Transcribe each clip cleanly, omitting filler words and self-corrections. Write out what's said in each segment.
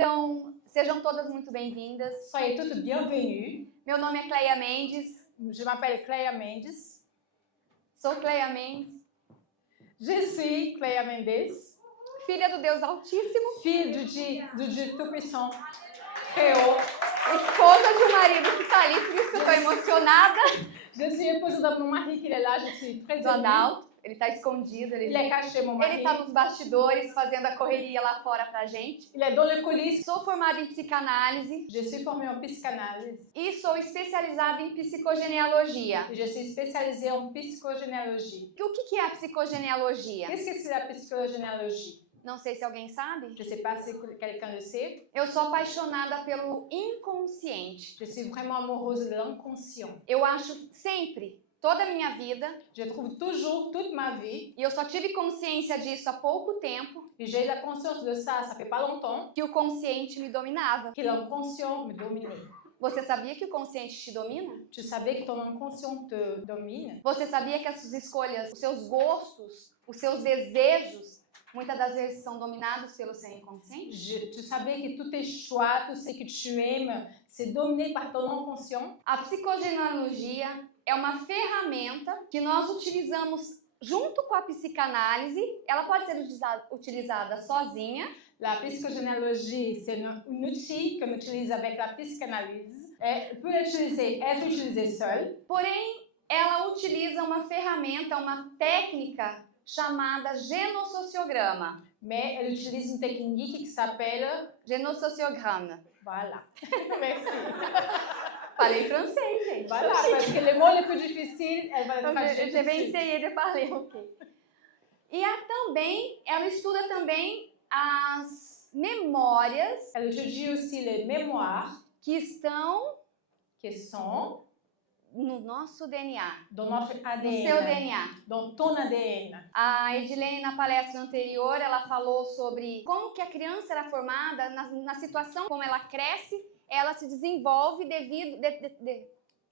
Então, sejam todas muito bem-vindas. Soyez toutes bienvenues. Meu nome é Cleia Mendes. Je m'appelle Cleia Mendes. Sou Cleia Mendes, Je suis Cleia Mendes, filha do Deus Altíssimo, fille do Dieu Tout-Puissant, Créo. esposa de um marido que está ali, por isso que eu estou emocionada. Je suis épouse de mon mari qui est là, je suis très Do émue. Adalto, ele está escondido, Il est caché, mon ele mari. está nos bastidores fazendo a correria lá fora pra gente. Il est dans les coulisses. Sou formada em psicanálise Je suis formée en psychanalyse e sou especializada em psicogenealogia. et je suis spécialisée en psychogénéalogie. O que é a psicogenealogia? Qu'est-ce que c'est la psychogénéalogie? Não sei se alguém sabe. Je ne sais pas si quelqu'un le sait. Eu sou apaixonada pelo inconsciente. Je suis vraiment amoureuse de l'inconscient. Eu acho sempre, toda a minha vida, Je trouve toujours, toute ma vie, e eu só tive consciência disso há pouco tempo, et j'ai la conscience de ça fait pas longtemps, que o consciente me dominava. que l'inconscient me dominait. Você sabia que o consciente te domina? Tu savais que ton inconscient te domine? Você sabia que as suas escolhas, os seus gostos, os seus desejos, muitas das vezes são dominados pelo seu inconsciente? Tu savais que tous tes choix, tout ce que tu aimes, c'est dominé par ton inconscient? A psicogenealogia é uma ferramenta que nós utilizamos junto com a psicanálise. Ela pode ser utilizada sozinha. La psychogénéalogie, c'est un outil qu'on utilise avec la psychanalyse. Elle peut être utilisée seule. Porém, ela utiliza uma ferramenta, uma técnica chamada genossociograma. Mais elle utilise une technique qui s'appelle... Genossociograma. Voilà. Merci. Falei francês, gente. Voilà, parce que les mots les plus difficiles, elle va Eu les já vencei ele, falei, ok. E ela estuda também as memórias Elle étudie aussi les mémoires que estão qui sont no nosso DNA, dans notre no ADN, seu DNA. dans ton ADN. A Edilene, na palestra anterior, ela falou sobre como que a criança era formada, na situação como ela cresce, ela se desenvolve devido...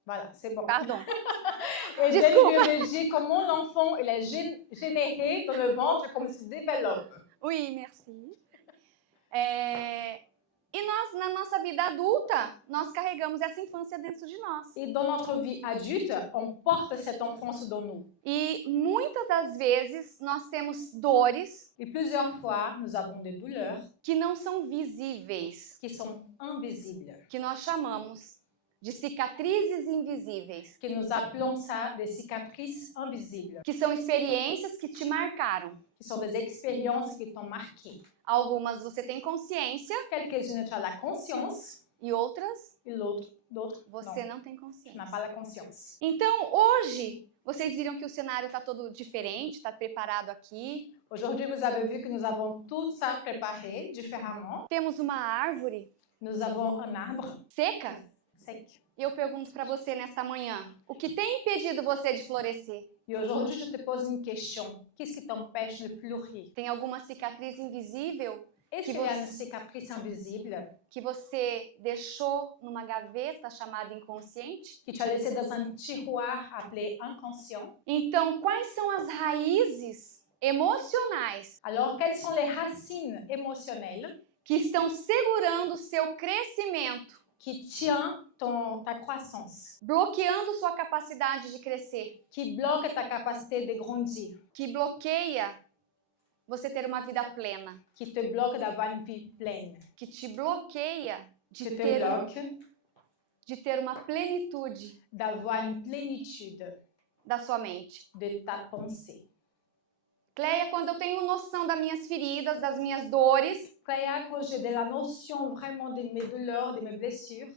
Voilà, c'est bon. Pardon. Et j'ai Desculpa. biologie, comment l'enfant il est généré dans le ventre, comme il se développe. Oui, merci. E nós, na nossa vida adulta, nós carregamos essa infância dentro de nós. Et dans notre vie adulte, on porte cette enfance dans nous. E muitas das vezes nós temos dores Et plusieurs fois, nous avons des douleurs que não são visíveis, qui sont invisibles, que nós chamamos de cicatrizes invisíveis, que nous appelons ça des cicatrices invisibles, que são experiências que te marcaram. qui sont des expériences qui t'ont marqué. Algumas você tem consciência Quelques-unes, tu as la conscience, e outras et d'autres, você non, não tem tu consciência. n'as pas la conscience. Então, hoje, vocês viram que o cenário está todo diferente, está preparado aqui. Aujourd'hui, vous avez vu que nous avons tout ça préparé différemment. Temos uma árvore Nous avons un arbre seca. sec. E eu pergunto para você nesta manhã, o que tem impedido você de florescer? Et aujourd'hui, je te pose une question. Qu'est-ce qui t'empêche de fleurir? Tem alguma cicatriz invisível Est-ce qu'il y a une cicatrice invisible que você deixou numa gaveta chamada inconsciente? que tu as laissée dans un tiroir appelé inconscient? Então, quais são as raízes emocionais Alors, quelles sont les racines émotionnelles que estão segurando o seu crescimento, qui tiennent ta croissance, bloqueando sua capacidade de crescer, qui bloquent ta capacité de grandir, que bloqueia você ter uma vida plena, qui te bloquent d'avoir une vie pleine, que te bloqueia qui de te bloquent ter uma plenitude d'avoir une plénitude da sua mente. de ta pensée. Cleia, quando eu tenho noção das minhas feridas, das minhas dores, Cléa, quand j'ai de la notion vraiment de mes douleurs, de mes blessures,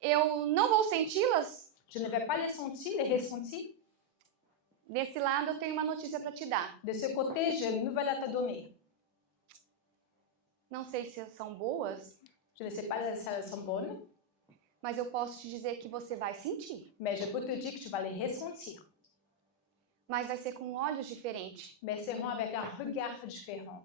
eu não vou senti-las? je ne vais pas les sentir, les ressentir. Desse lado, eu tenho uma notícia para te dar. De ce côté, j'ai une nouvelle à te donner. Não sei se são boas, Je ne sais pas si elles sont bonnes, mas eu posso te dizer que você vai sentir. mais je peux te dire que tu vas les ressentir. Mas vai ser com olhos diferentes. Mais seront avec un regard différent.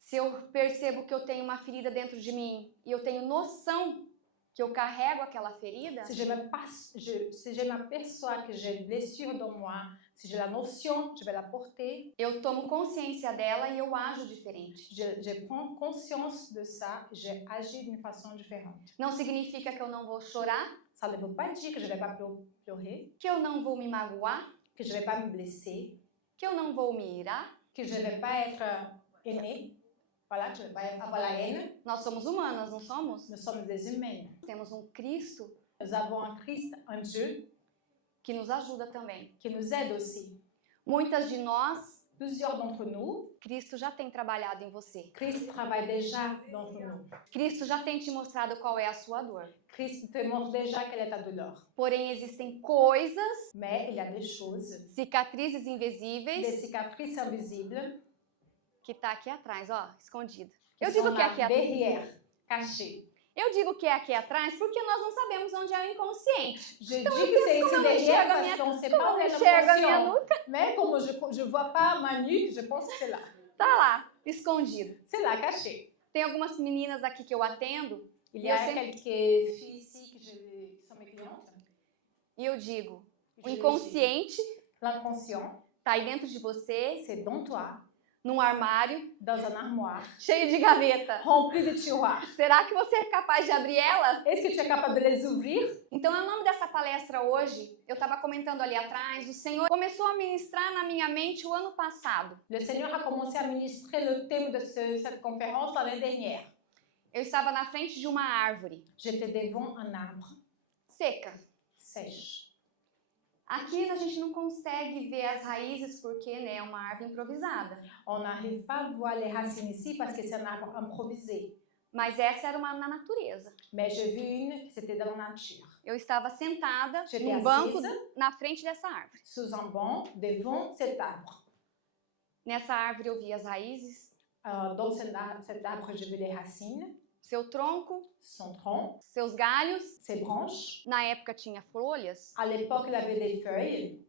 Se eu percebo que eu tenho uma ferida dentro de mim e eu tenho noção que eu carrego aquela ferida, si je m'aperçois que j'ai une blessure dans moi, si j'ai la notion, je vais la porter, eu tomo consciência dela e eu ajo diferente. je prends conscience de ça, j'ai agi d'une façon différente. Não significa que eu não vou chorar, Ça ne veut pas dire que je ne vais pas pleurer, que eu não vou me magoar, que je ne vais pas me blesser, que eu não vou me irar. que je ne vais pas être aimée, voilà, que je ne vais pas avoir la haine. Nós somos humanas, não somos? Nous sommes des humains. Temos um Cristo Nous avons un Christ, un Dieu, que nos ajuda também. qui nous aide aussi. Muitas de nós, Plusieurs d'entre nous, Cristo já tem trabalhado em você. Christ travaille déjà dans nous. Cristo já tem te mostrado qual é a sua dor. Christ te montre déjà quelle est ta douleur. Porém, existem coisas, Mais il y a des choses, cicatrizes des invisíveis, cicatrices invisibles, que está aqui atrás, ó, escondido. qui Eu sont digo que é là aqui atrás. derrière, cachées. Eu digo que é aqui atrás porque nós não sabemos onde é o inconsciente. Je dis que c'est ici derrière parce qu'on ne sait pas où est Enxerga a minha l'émotion. nuca, Mais comme je ne vois pas ma nuque, je pense que c'est là. tá lá, escondido. C'est là, caché. Tem algumas meninas aqui que eu atendo Il y a quelques filles ici qui sont mes clientes. e eu digo, o Je les inconsciente dis, l'inconscient, tá aí dentro de você, c'est dans toi, num armário, dans un armoire, cheio de gaveta. rempli de tiroirs. Será que você é capaz de abrir ela? Est-ce que tu es capable de les ouvrir? Então, no nome dessa palestra hoje, eu estava comentando ali atrás, o Senhor começou a ministrar na minha mente o ano passado. Le Seigneur a commencé à ministrer le thème de cette conférence l'année dernière. Eu estava na frente de uma árvore J'étais devant un arbre seca. sèche. Aqui a gente não consegue ver as raízes porque, né, é uma árvore improvisada. On n'arrive pas à voir les racines ici parce que c'est un arbre improvisé. Mas essa era uma na natureza. Mais j'ai vu une qui c'était dans la nature. Eu estava sentada J'étais num banco assise na frente dessa árvore. sous un banc devant cet arbre. Nessa árvore eu vi as raízes, Dans cet arbre, j'ai vu les racines, seu tronco, son tronc, seus galhos. ses branches. Na época tinha folhas. À l'époque, il avait des feuilles.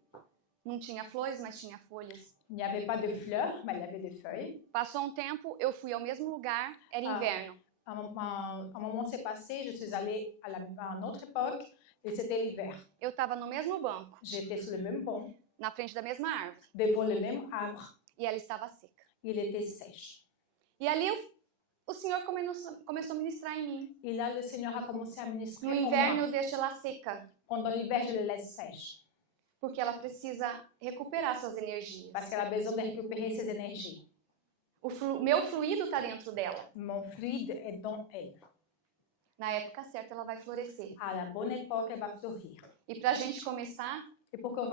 Não tinha flores, mas tinha folhas. Il n'y avait pas de fleurs, mais il y avait des feuilles. Passou um tempo, eu fui ao mesmo lugar, era inverno. Un moment s'est passé, je suis allée à une autre époque et c'était l'hiver. Eu estava no mesmo banco, J'étais sur le même banc, na frente da mesma árvore, devant le même arbre. e ela estava seca. Il était sèche. E ali o Senhor começou a ministrar em mim. Et là, le Seigneur a commencé à ministrer No pour inverno moi. eu deixo ela seca, Pendant l'hiver, je le laisse sèche porque ela precisa recuperar suas energias. parce qu'elle a besoin de récupérer ses énergies. Meu fluido está dentro dela. Mon fluide est dans elle. Na época certa ela vai florescer. À la bonne époque, elle va fleurir. E pra gente começar, Et pour qu'on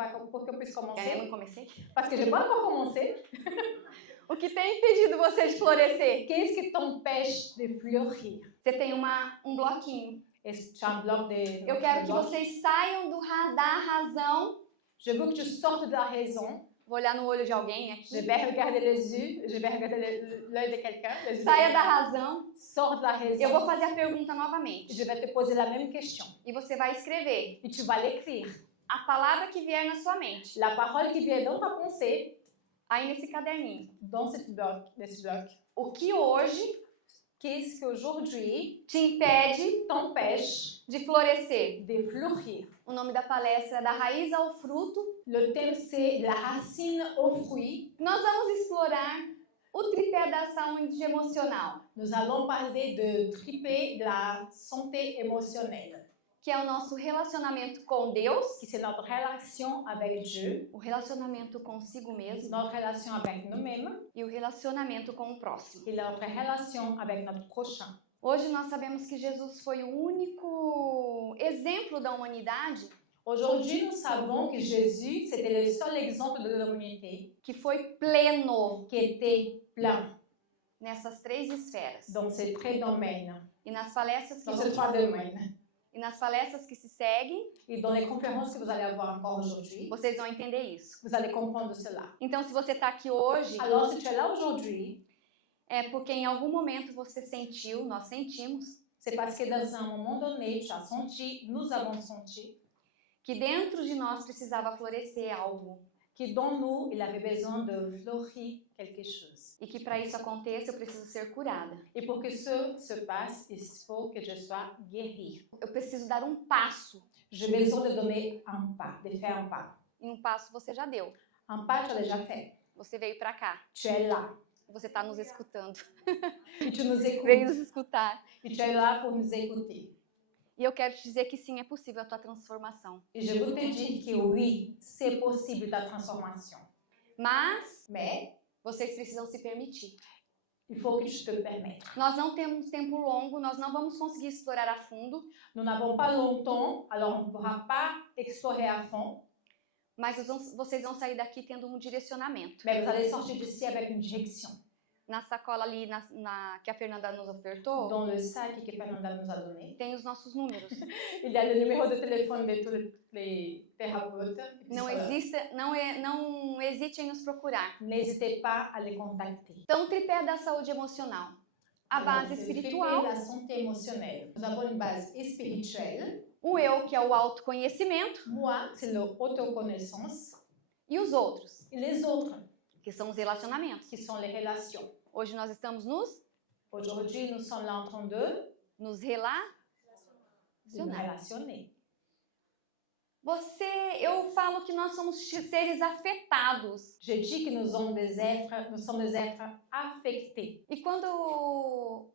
puisse eu não commencer, comecei, parce que je n'ai pas encore commencé, o que tem impedido você de florescer? qu'est-ce qui t'empêche de fleurir? Você tem um bloquinho. Est-ce que tu as un bloc de... Eu quero de que bloc? vocês saiam da razão. Je veux que tu sortes de la raison. Vou olhar no olho de alguém Je aqui. vais regarder les yeux, je vais regarder l'œil de quelqu'un. les yeux de Saia da quelqu'un. razão. Sors de la raison. Eu vou fazer a pergunta novamente. Je vais te poser la même question. E você vai escrever Et tu vas l'écrire. a palavra que vier na sua mente. La parole qui vient dans ta pensée, Aí nesse caderninho. dans ce bloc. O que hoje Qu'est-ce qui aujourd'hui te impede t'empêche de florescer? de fleurir? O nome da palestra é Da Raiz ao Fruto. Le thème, c'est la racine au fruit. Nós vamos explorar o tripé da saúde emocional, Nous allons parler de tripé de la santé émotionnelle, que é o nosso relacionamento com Deus, qui c'est notre relation avec Dieu, o relacionamento consigo mesmo notre relation avec nous-mêmes e o relacionamento com o próximo. et notre relation avec notre prochain. Hoje nós sabemos que Jesus foi o único exemplo da humanidade Aujourd'hui, nous savons que Jésus, c'était le seul exemple de l'humanité que foi pleno qui était plein nessas três esferas. dans ces trois domaines, E nas palestras dans ces trois domaines. e nas palestras que se seguem, Et dans les conférences que vous allez avoir encore aujourd'hui, vocês vão entender isso. vous allez comprendre cela. Então, se você está aqui hoje, Alors, si tu es là aujourd'hui, é porque em algum momento você sentiu, nós sentimos, c'est parce que dans un moment donné, tu as senti, nous avons senti, que dentro de nós precisava florescer algo. que dans nous, il avait besoin de fleurir quelque chose. E que para isso aconteça, eu preciso ser curada. Et pour que ce se passe, il faut que je sois guérie. Eu preciso dar um passo. J'ai besoin de donner un pas, de faire un pas. E um passo você já deu. Un pas, tu as déjà fait. Você veio para cá. Tu es là. Você está nos escutando. Et tu nous Veio écoutes. nos escutar. Et tu es là pour nous écouter. E eu quero te dizer que sim, é possível a tua transformação. Et je veux te dire que oui, c'est possible ta transformation. Mas Mais vocês precisam se permitir. il faut que tu te permettes. Nós não temos tempo longo, nós não vamos conseguir explorar a fundo, Nous n'avons pas longtemps, alors on ne pourra pas explorer à fond, mas vocês vão sair daqui tendo um direcionamento. mais vous allez sortir d'ici avec une direction. Na sacola ali que a Fernanda nos ofertou, Dans le sac que Fernanda nous a donné, tem os nossos números. il y a le numéro de téléphone de tous les thérapeutes. Não hesite em nos procurar. N'hésitez pas à les contacter. Então, o tripé da saúde emocional. A base Le tripé espiritual, de la santé émotionnelle. Nous avons une base spirituelle. o eu, que é o autoconhecimento, Moi, c'est l'autoconnaissance. e os outros, Et les autres, que são os relacionamentos. qui sont les relations. Hoje nós estamos Aujourd'hui, nous sommes là en train de nos nous relacionar. relationner. Eu falo que nós somos seres afetados. Je dis que nous sommes des êtres affectés. E quando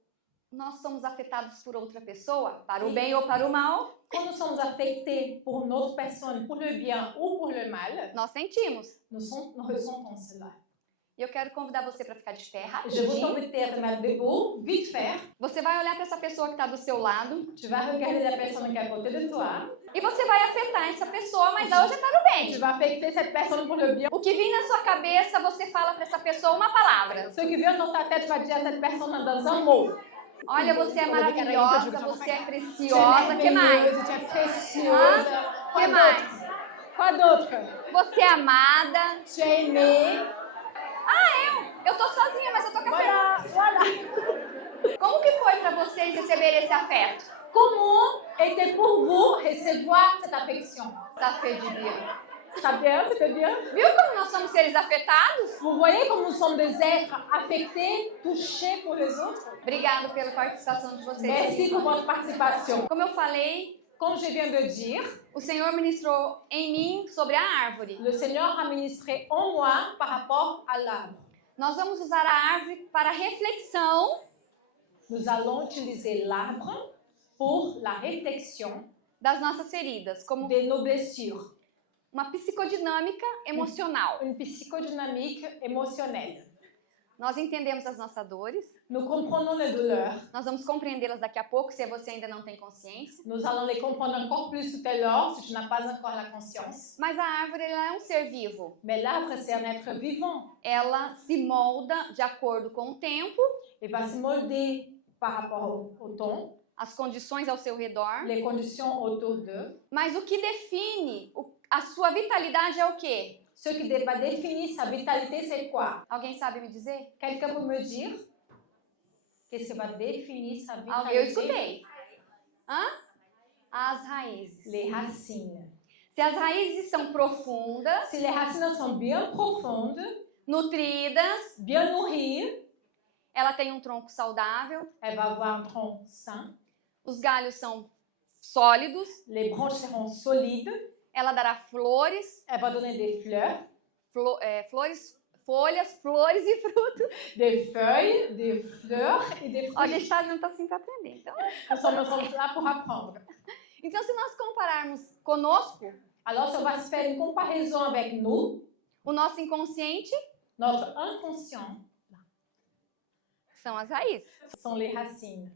nós somos afetados por outra pessoa, para o bem ou para o mal, Quand nous sommes affectés pour notre personne, pour le bien ou pour le mal, nós sentimos. nous ressentons cela. E eu quero convidar você para ficar de pé Je vous rapidinho. invite à te mettre debout, vite faire. Você vai olhar para essa pessoa que está do seu lado Tu vas regarder la personne qui est à côté de toi. e você vai afetar essa pessoa, mas hoje é para o Tu bem. vas affecter cette personne pour le bien. O que vir na sua cabeça, você fala para essa pessoa uma palavra. Ce qui vient dans ta tête, tu vas dire à cette personne dans un mot. Olha, você é maravilhosa, você é preciosa, que mais? Tu es précieuse. Que mais? Quoi d'autre? Você é amada. Tu es aimée. Eu tô sozinha, mas eu tô com a Voilà, voilà. Como que foi para vocês receber esse afeto? Comment était pour vous recevoir cette affection? Tá fedidinho. Ça bien, c'était bien? Viu como nós somos seres afetados? Vous voyez comme nous sommes des êtres affectés, touchés pour les autres? Obrigado pela participação de vocês. Merci pour votre participation. Como eu falei, Comme je viens de dire, o Senhor ministrou em mim sobre a árvore. le Seigneur a ministré en moi par rapport à l'arbre. Nós vamos usar a árvore para reflexão Nous allons utiliser l'arbre pour la réflexion das nossas feridas, como de nos blessures, uma psicodinâmica emocional. une psychodynamique émotionnelle. Nós entendemos as nossas dores, Nous comprenons les douleurs. nós vamos compreendê-las daqui a pouco, se você ainda não tem consciência. Nous allons les comprendre encore plus tout à l'heure si tu n'as pas encore la conscience. Mas a árvore ela é um ser vivo. Mais l'arbre, c'est un être vivant. Ela se molda de acordo com o tempo, Il va se molder par rapport au temps, as condições ao seu redor. les conditions autour d'eux. Mas o que define a sua vitalidade é o quê? Ce qui va définir sa vitalité, c'est quoi? Alguém sabe me dizer? Quelqu'un peut me dire qu'est-ce qui va définir sa Alguém, eu vitalité? escutei. Hã? As raízes. Les racines. Se as raízes são profundas, Si les racines sont bien profondes, nutridas, bien nourries, ela tem um tronco saudável, elle va avoir un tronc sain, os galhos são sólidos, les branches seront solides, ela dará flores, elle va donner des fleurs, folhas, flores e frutos. des feuilles, des fleurs et des Ó, a fruits. gente tá junto assim para aprender. Nous sommes là pour apprendre. Então, se nós compararmos conosco, Alors, si on va se faire une comparaison avec nous, o nosso inconsciente notre inconscient são as raízes. sont les racines.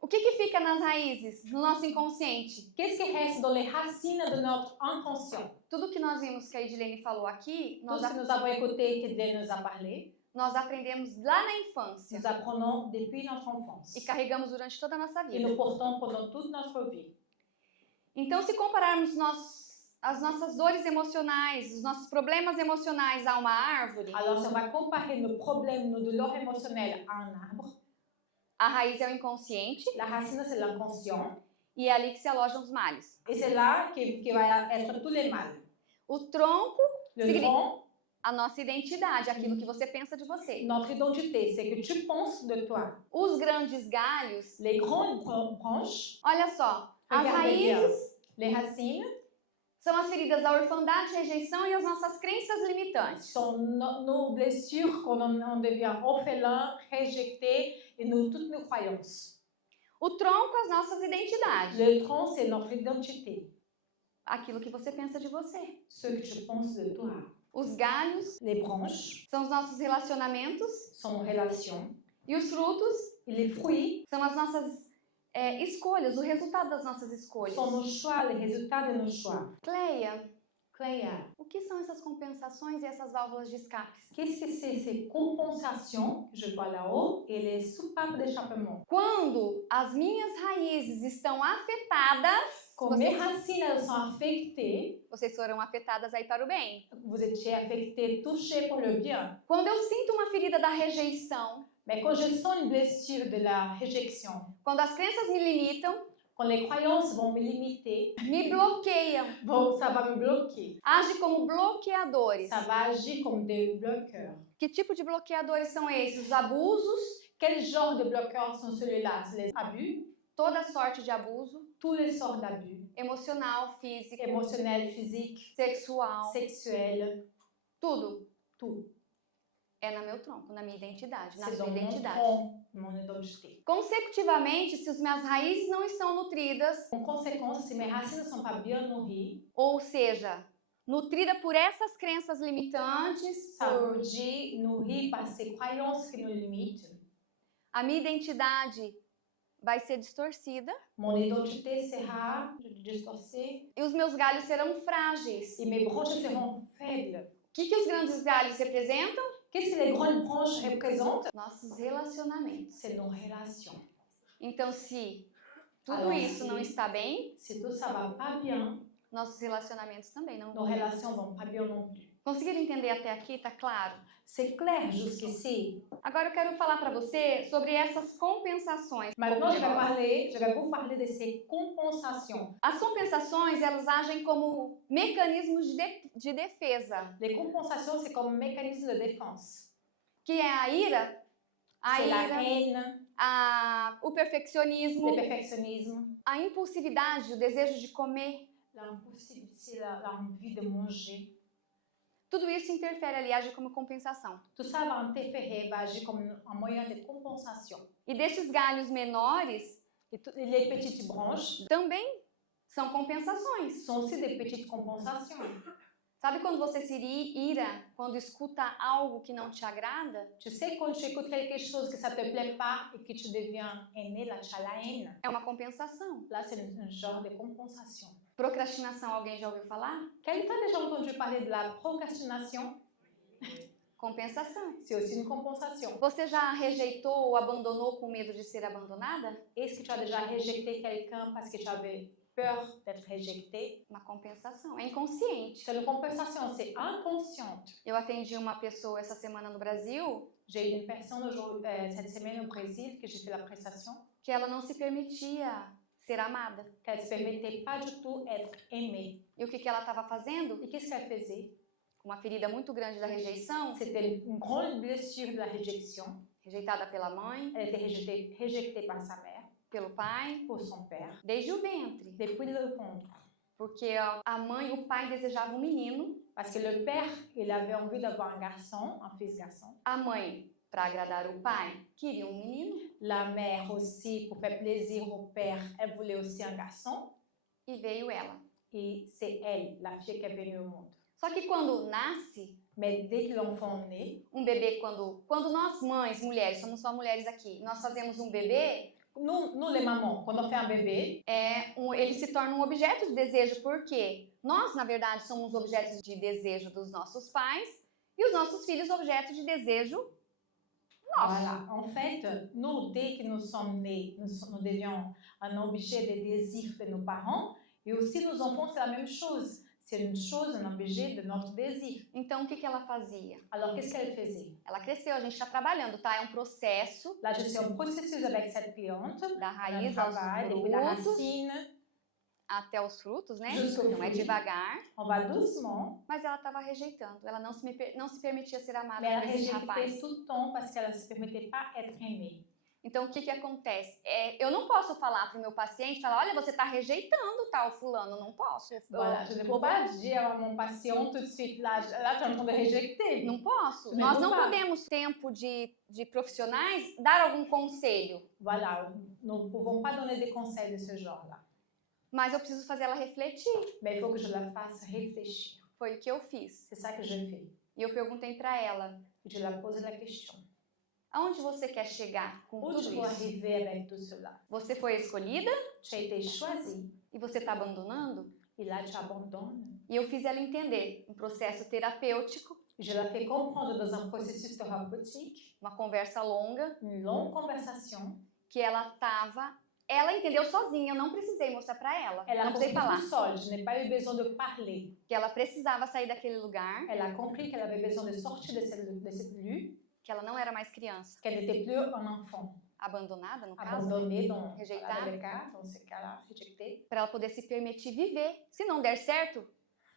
O que fica nas raízes, no nosso inconsciente? Qu'est-ce qui reste dans les racines de notre inconscient? Tudo que nós vimos que a Edilene falou aqui, Tout ce que nous avons écouté, que Dieu nous a parlé, nós aprendemos lá na infância nous apprenons depuis notre enfance. e carregamos durante toda a nossa Et vida. nous portons pendant toute notre vie. Então, se compararmos as nossas dores emocionais, os nossos problemas emocionais a uma árvore, Alors, si on va comparer nos problèmes, nos douleurs émotionnelles à un arbre, a raiz é o inconsciente la racine, c'est l'inconscient. e é ali que se alojam os males. Et c'est là que va être tous les mâles. O tronco Le tronc, A nossa identidade, aquilo que você pensa de você. notre identité, c'est que tu penses de toi. Os grandes galhos, Les grandes branches, olha só, as regardez bien. raízes Les racines são as feridas da orfandade, rejeição e as nossas crenças limitantes. sont nos blessures quand on devient orphelin, rejeté et toutes nos croyances. O tronco, as nossas identidades. Le tronc, c'est notre identité, Aquilo que você pensa de você. ce que tu penses de toi. Os galhos Les branches são os nossos relacionamentos sont nos relations e os frutos et les fruits são as nossas escolhas, o resultado das nossas escolhas. sont nos choix, les résultats de nos choix. Cleia, Cléa, o que são essas compensações e essas válvulas de escape? qu'est-ce que c'est ces compensations que je vois là-haut et les soupapes d'échappement? Quando as minhas raízes estão afetadas, Quand mes racines elles sont affectées, vocês foram afetadas aí para o bem. vous étiez affectés, touchés pour le bien. Quando eu sinto uma ferida da rejeição, Mais quand je sens une blessure de la réjection, quando as crenças me limitam, quand les croyances vont me limiter, me bloqueiam, bon, ça va me bloquer. age como bloqueadores. Ça va agir comme des bloqueurs. Que tipo de bloqueadores são esses? Os abusos, Quel genre de bloqueurs sont ceux-là? Les abus, toda sorte de abuso, tous les sortes d'abus, emocional, físico, émotionnels, physiques, sexual, sexuels, tudo tout. é no meu tronco, na minha identidade, na C'est sua dans mon identidade. tronc, mon identité. Consecutivamente, se as minhas raízes não estão nutridas, En conséquence, si mes racines ne sont pas bien nourries, ou seja, nutrida por essas crenças limitantes, ça veut dire nourries par ces croyances qui nous limitent, a minha identidade vai ser distorcida mon identité sera distorcée e os meus galhos serão frágeis. et mes branches seront faibles. O que os grandes galhos representam? Qu'est-ce que les grandes branches représentent? Nossos relacionamentos. C'est nos relations. Então, se tudo Alors, isso não está bem, Si tout ça va pas bien, nossos relacionamentos também não nos vão bem. relations vont pas bien non plus. Conseguiram entender até aqui? Tá claro? C'est clair jusqu'ici. Agora eu quero falar para você sobre essas compensações. Maintenant, je vais vous parler de ces compensations. As compensações, elas agem como mecanismos de defesa, Les compensations, c'est comme mécanisme de défense. que é a ira, C'est la haine, o perfeccionismo, le perfectionnisme, a impulsividade, o desejo de comer. l'impossibilité, l'envie de manger. Tudo isso interfere ali, age como compensação. Tout ça va interférer, va agir comme un moyen de compensation. E destes galhos menores Et les petites branches também são compensações. sont aussi des petites compensations. Sabe quando você se ira quando escuta algo que não te agrada? Tu sais, quand tu écoutes quelque chose que ça te plaît pas et que tu deviens aimé, là, tu as la haine. É uma compensação. Là, c'est un genre de compensation. Procrastinação, alguém já ouviu falar? Quelqu'un a déjà entendu parler de la procrastination? Compensação. C'est aussi une compensation. Você já rejeitou ou abandonou com medo de ser abandonada? Est-ce que tu as déjà rejeté quelqu'un parce que tu avais peur d'être rejeté? Uma compensação. É inconsciente. C'est une compensation, c'est inconsciente. Eu atendi uma pessoa essa semana no Brasil J'ai eu une personne cette semaine au Brésil que j'ai fait la prestation, que ela não se permitia ser amada. qu'elle ne se permettait pas du tout être aimée. E o que ela estava fazendo? Et qu'est-ce qu'elle faisait? Uma ferida muito grande da rejeição, C'était une grande blessure de la réjection. rejeitada pela mãe, Elle était rejetée par sa mère, pelo pai, pour son père, desde o ventre. depuis le ventre. Porque a mãe e o pai desejavam um menino, Parce que le père, il avait envie d'avoir un garçon, un fils garçon. a mãe, para agradar o pai, queria um menino La mère aussi, pour faire plaisir au père, elle voulait aussi un garçon. e veio ela. Et c'est elle, la fille qui est venue au monde. Só que quando nasce, Mais dès que l'enfant naît, bebê, quando nós mães, mulheres, somos só mulheres aqui, nós fazemos um bebê, nous les mamans, quand on fait un bébé, ele se torna um objeto de desejo, porque nós, na verdade, somos objetos de desejo dos nossos pais e os nossos filhos objetos de desejo nosso. voilà. En fait, nous, dès que nous sommes nés, nous devions un objet de désir de nos parents. Et aussi, nos enfants, c'est la même chose. C'est une chose, un objet de notre désir. Então, o que ela fazia? Alors, qu'est-ce qu'elle faisait? Ela cresceu, a gente está trabalhando, tá? É um processo Là, je suis en processus avec cette cliente. da On raiz aos travaille depuis la frutos. racine até os frutos, né? Jusqu'au Não é fruit. devagar, On va doucement, mas ela estava rejeitando. Ela não se permitia ser amada mais por elle esse rejectait rapaz. tout le temps parce qu'elle ne se permettait pas être aimée. Então, o que que acontece? Eu não posso falar para o meu paciente, falar, olha, você está rejeitando tal fulano, não posso. Voilà, je ne peux pas dire à mon patient tout de suite, là tu es en train de rejeter. Não posso. Não Nós não vai. podemos, tempo de profissionais, dar algum conselho, Voilà, nous ne pouvons pas donner des conseils de ce genre-là. mas eu preciso fazer ela refletir. Mais il faut que je la fasse réfléchir. Foi o que eu fiz. C'est ça que je fais. E eu perguntei para ela, Je la pose la question. aonde você quer chegar com Où tudo tu veux isso? arriver avec tout cela? Você foi escolhida Tu as été choisi e você está abandonando? et là tu abandonnes. E eu fiz ela entender um processo terapêutico, Je la fais comprendre dans un processus thérapeutique, uma conversa longa, une longue conversation. que ela entendeu sozinha, eu não precisei mostrar para ela, Elle a não precisei compris falar, tout seule, je n'ai pas eu besoin de parler. que ela precisava sair daquele lugar, Elle a compris qu'elle avait besoin de sortir de cette lieu, que ela não era mais criança, qu'elle n'était plus un enfant abandonada, no caso, abandonné dans, Rejeitée. dans le cas, dans ce cas-là, rejeté. para ela poder se permitir viver. Se não der certo,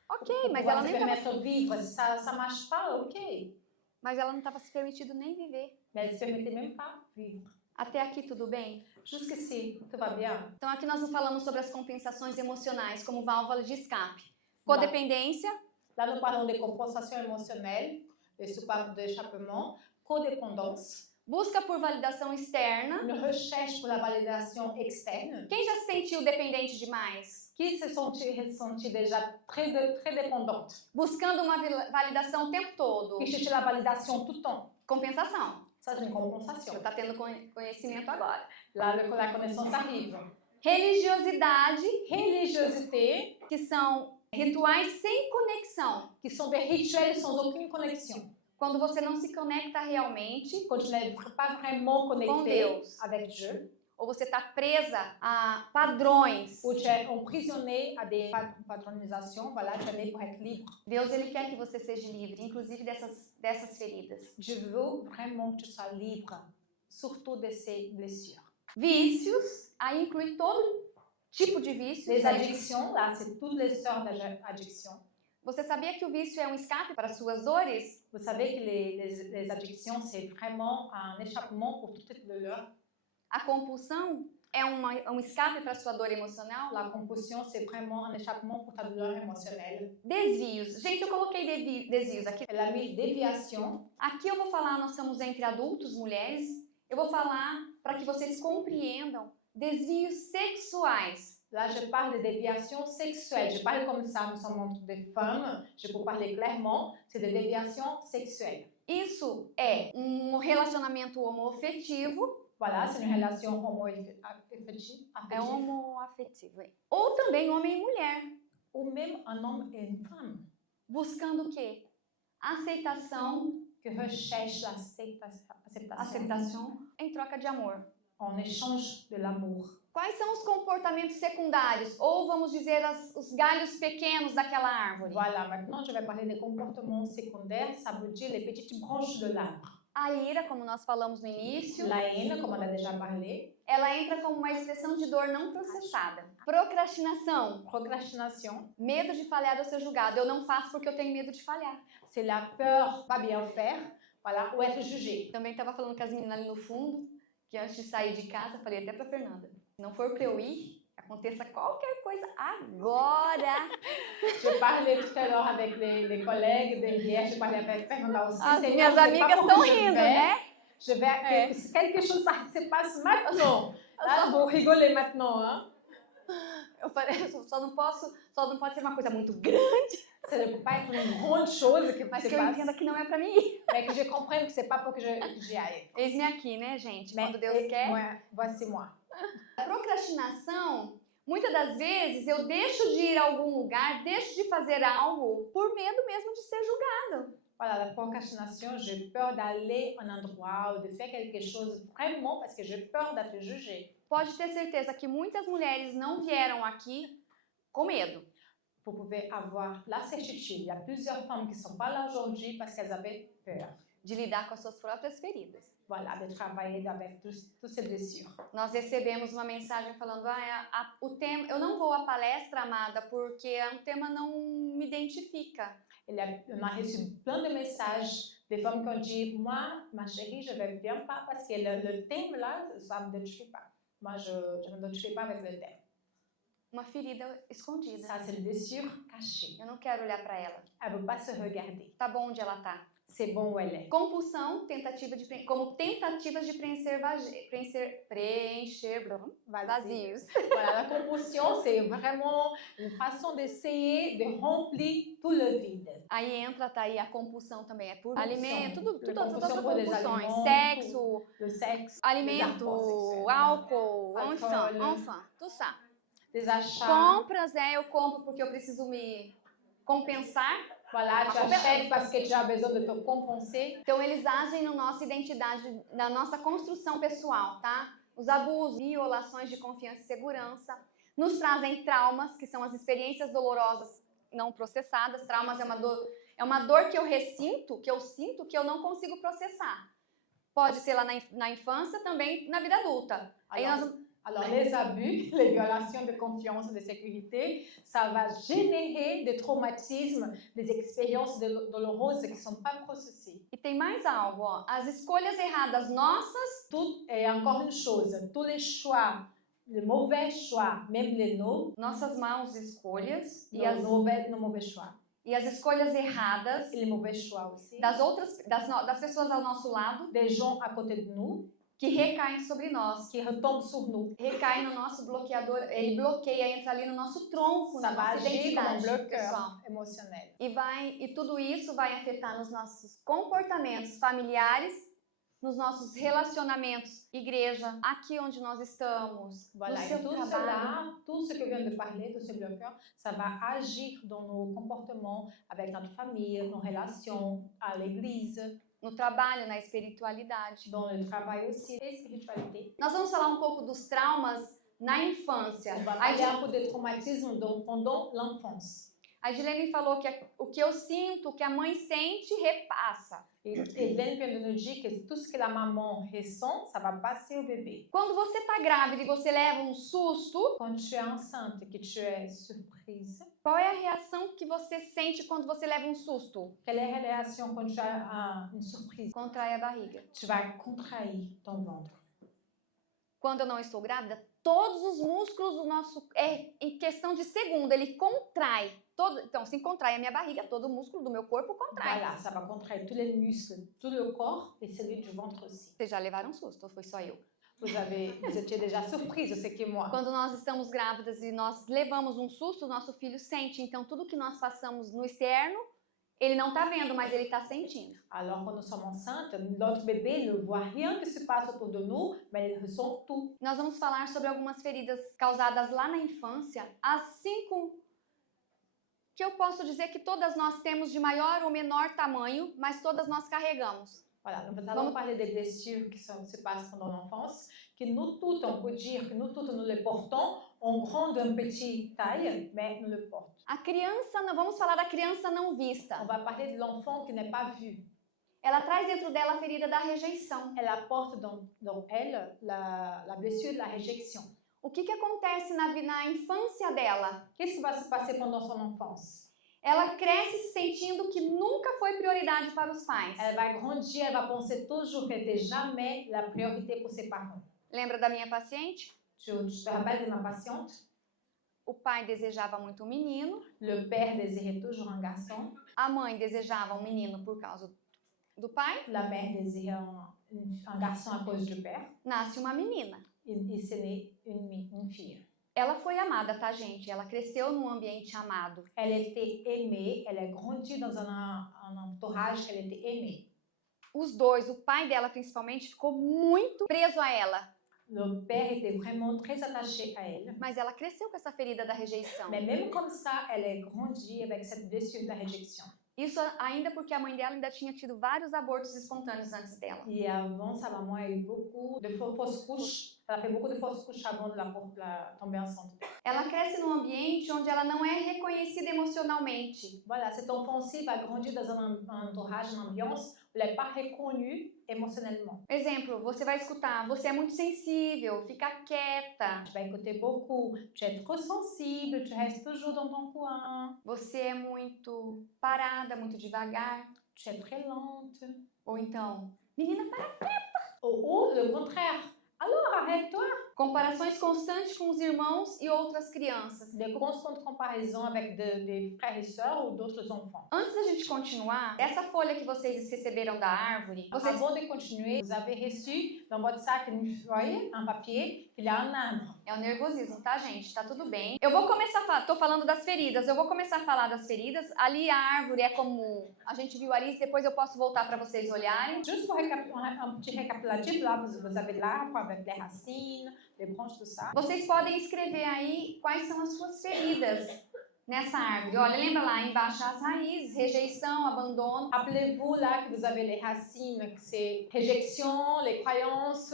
ok, Pour mas pouvoir ela se nem tava, permettre de vivre, si ça ne marche pas, ok. mas ela não estava se permitindo nem viver. Mais elle ne se permettait même pas de vivre. Até aqui tudo bem? Jusqu'ici, tout va bien. Então aqui nós falamos sobre as compensações emocionais como válvula de escape. Codependência, Là, nous parlons des compensations émotionnelles, des soupapes d'échappement, codépendance, busca por validação externa. une recherche pour la validation externe. Quem já se sentiu dependente demais? Qui se sentit déjà très dépendante, Buscando uma validação o tempo todo. qui cherche la validation tout le temps. Compensação. Ça, c'est une compensation. Você está tendo conhecimento agora. Là, la connaissance arrive. Religiosidade, Religiosité, que são rituais sem conexão. qui sont des rituels sans aucune connexion. Quando você não se conecta realmente, Quand tu n'es pas vraiment Com connecté Deus. avec Dieu, ou você está presa a padrões. ou tu es emprisonné à des patronisations, voilà, tu es né pour être libre. Deus, ele quer que você seja livre, inclusive dessas feridas. Je veux vraiment que tu sois libre, surtout de ces blessures. Vícios, aí inclui todo tipo de vícios. Les addictions, là, c'est toutes les sortes d'addictions. Você sabia que o vício é um escape para suas dores? Vous savez que les addictions, c'est vraiment un échappement pour toutes les douleurs. A compulsão é um escape para sua dor emocional? La compulsion, c'est vraiment un échappement pour ta douleur émotionnelle. Desvios. Gente, eu coloquei desvios aqui. Elle a mis déviation. Aqui eu vou falar, nós estamos entre adultos, mulheres. Eu vou falar para que vocês compreendam desvios sexuais. Là, je parle de déviation sexuelle. Je parle comme ça, nous sommes entre des femmes. Je peux parler clairement, c'est de déviation sexuelle. Isso é um relacionamento homoafetivo. Voilà, c'est une relation homo-affective. É homoafetivo. Ou também homem e mulher. Ou même un homme et une femme Buscando o quê? Aceitação, qui recherchent l'acceptation em troca de amor. en échange de l'amour. Quais são os comportamentos secundários? Ou vamos dizer os galhos pequenos daquela árvore? Voilà, maintenant je vais parler des comportements secondaires, ça veut dire les petites branches de l'arbre. A ira, como nós falamos no início, La haine, comme on a déjà parlé. ela entra como uma expressão de dor não processada. Procrastinação, Procrastination, medo de falhar ou ser julgado. Eu não faço porque eu tenho medo de falhar. c'est la peur, pas bien faire, voilà, ou être jugé. Também estava falando com as meninas ali no fundo, que antes de sair de casa, falei até pra Fernanda, se não for pra eu ir, aconteça qualquer coisa agora. Je parlais tout à l'heure avec les collègues d'hier, je parlais avec Fernanda aussi. As Seigneur, minhas c'est pas amigas pour estão que je rindo, vais, né? Je vais, si quelque chose se passe maintenant. Là, vous rigolez maintenant, hein? Eu falei, só não pode ser uma coisa muito grande, Ça ne peut pas être une grande chose que mas se que eu passe, entenda que não é pra mim ir. mais que je comprenne que c'est pas pour que j'y aille. Eis-me aqui, né, gente? Mais, Quando Deus quer. moi, voici moi. A procrastinação, muitas das vezes, eu deixo de ir a algum lugar, deixo de fazer algo por medo mesmo de ser julgado. Voilà, la procrastination, j'ai peur d'aller à un endroit ou de faire quelque chose vraiment parce que j'ai peur d'être jugée. Pode ter certeza que muitas mulheres não vieram aqui com medo. Vous pouvez avoir la certitude. Il y a plusieurs femmes qui ne sont pas là aujourd'hui parce qu'elles avaient peur. de lidar com as suas próprias feridas. Voilà, de travailler avec toutes ces blessures. Nós recebemos uma mensagem falando, o tema, eu não vou à palestra, amada, porque o tema não me identifica. On a reçu plein de messages des femmes qui ont dit, moi, ma chérie, je ne viens pas parce que le thème là, ça ne me identifie pas. Moi, je ne m'identifie pas avec le thème. Uma ferida escondida. Ça, c'est une blessure cachée. Eu não quero olhar para ela. Elle ne veut pas se regarder. Tá bom onde ela tá. C'est bon où elle est. Compulsão, como tentativas de preencher vazios. Voilà, la compulsion, c'est vraiment une façon d'essayer de remplir tout le vide. Aí entra, tá aí a compulsão também, é por Compulsão. alimento, todas as Compulsão por compulsões, alimentos, sexo, Le sexe, alimento, álcool, Álcool. enfim, tout ça. des achats. Compras, eu compro porque eu preciso me compensar. Voilà, tu achètes parce que tu as besoin de te compenser. Então eles agem na nossa identidade, na nossa construção pessoal, tá? Os abusos, violações de confiança e segurança nos trazem traumas, que são as experiências dolorosas não processadas. Traumas é uma dor que eu sinto que eu não consigo processar. Pode ser lá na infância, também na vida adulta. Aí Alors, les abus, les violations de confiance, de sécurité, ça va générer des traumatismes, des expériences douloureuses qui ne sont pas processées. E tem mais algo, ó. As escolhas erradas nossas. Tout, et encore une chose, tous les choix, les mauvais choix, même les nos, Nossas maus escolhas nos mauvais choix. E as escolhas erradas Et les mauvais choix aussi. das pessoas ao nosso lado, Des gens à côté de nous, que recaem sobre nós, qui retombent sur nous. recai no nosso bloqueador, ele bloqueia, entra ali no nosso tronco, Ça na va nossa agir comme un identidade pessoal. bloqueur émotionnel. E tudo isso vai afetar nos nossos comportamentos familiares, nos nossos relacionamentos, igreja, aqui onde nós estamos, Voilà, no et seu tout trabalho. cela, tout ce que je viens de parler, tous ces bloqueurs, ça va agir dans nos comportements, avec notre famille, nos relations, à l'église, No trabalho, na espiritualidade. dans le travail aussi, et spiritualité. Nós vamos falar um pouco dos traumas na infância. On va parler un peu des traumatismes pendant l'enfance. A Edilene falou que o que eu sinto, o que a mãe sente, repassa. Et Hélène vient de nous dire que tout ce que la maman ressent, ça va passer au bébé. Quando você está grávida e você leva um susto, Quand tu es enceinte et que tu es surprise, qual é a reação que você sente quando você leva um susto? quelle est la réaction quand tu as une surprise? Contrai a barriga. Tu vas contraire ton ventre. Quando eu não estou grávida, todos os músculos do nosso... em questão de segundo, ele contrai. Então, se contrai a minha barriga, todo o músculo do meu corpo contrai. Voilà, ça va contraire tous les muscles, tout le corps et celui du ventre aussi. Vocês já levaram um susto, ou foi só eu? Vous étiez déjà surprise, c'est que moi. Quando nós estamos grávidas e nós levamos um susto, o nosso filho sente. Então, tudo que nós passamos no externo, ele não está vendo, mas ele está sentindo. Alors, quand nous sommes enceintes, notre bébé ne voit rien que se passe autour de nous, mais il ressent tout. Nós vamos falar sobre algumas feridas causadas lá na infância. As 5 que eu posso dizer que todas nós temos de maior ou menor tamanho, mas todas nós carregamos. Voilà, nous allons parler des blessures qui se passent pendant l'enfance, que nous toutes, on peut dire que nous toutes, nous les portons en grande ou en petite taille, mais nous les portons. A criança, vamos falar da criança não vista. On va parler de l'enfant qui n'est pas vu. Ela traz dentro dela a ferida da rejeição. Elle apporte dans elle la blessure de la réjection. O que acontece na infância dela? Qu'est-ce qui va se passer pendant son enfance? Ela cresce se sentindo que nunca foi prioridade para os pais. Elle va grandir, elle va penser toujours qu'elle n'était jamais la priorité pour ses parents. Lembra da minha paciente? Tu te rappelles de ma patiente? O pai desejava muito um menino. Le père désirait toujours un garçon. A mãe desejava um menino por causa do pai. La mère désirait un garçon à cause du père. Nasce uma menina. Il s'est né une fille. Ela foi amada, tá, gente? Ela cresceu num ambiente amado. Elle était aimée, elle a grandi dans un entourage, elle était aimée. Os dois, o pai dela principalmente, ficou muito preso a ela. Le père était vraiment très attaché à elle. Mas ela cresceu com essa ferida da rejeição. Mais même comme ça, elle a grandi avec cette blessure de la réjection. Isso ainda porque a mãe dela ainda tinha tido vários abortos espontâneos antes dela. Et avant, sa maman a eu beaucoup de fausses couches ela fait beaucoup de fausses couches avant de la tomber enceinte. Ela cresce num ambiente onde ela não é reconhecida emocionalmente. Voilà, cet enfant-ci va grandir dans un entourage, une ambiance où elle n'est pas reconnue émotionnellement. Exemplo, você vai escutar, você é muito sensível, fica quieta. Tu vas écouter beaucoup, tu es trop sensible, tu restes toujours dans ton coin, Você é muito parada, muito devagar. tu es très lente. Ou então, menina, para. Ou le contraire. Alors, arrête-toi. Comparações constantes com os irmãos e outras crianças. Des constantes comparaisons avec des frères et sœurs ou d'autres enfants. Antes da gente continuar, essa folha que vocês receberam da árvore, vocês... Avant de continuer, vous avez reçu dans votre sac une feuille, un papier, il y a un arbre. É o nervosismo, tá, gente? Tá tudo bem. Eu vou começar a falar, tô falando das feridas, eu vou começar a falar das feridas. Ali a árvore é como a gente viu ali, depois eu posso voltar para vocês olharem. Juste pour un petit récapitulatif, là, vous avez l'arbre avec les racines, les branches, tout ça. Vocês podem escrever aí quais são as suas feridas nessa árvore. Olha, lembra lá embaixo as raízes, rejeição, abandono. Rappelez-vous là que vous avez les racines, que c'est réjection, les croyances,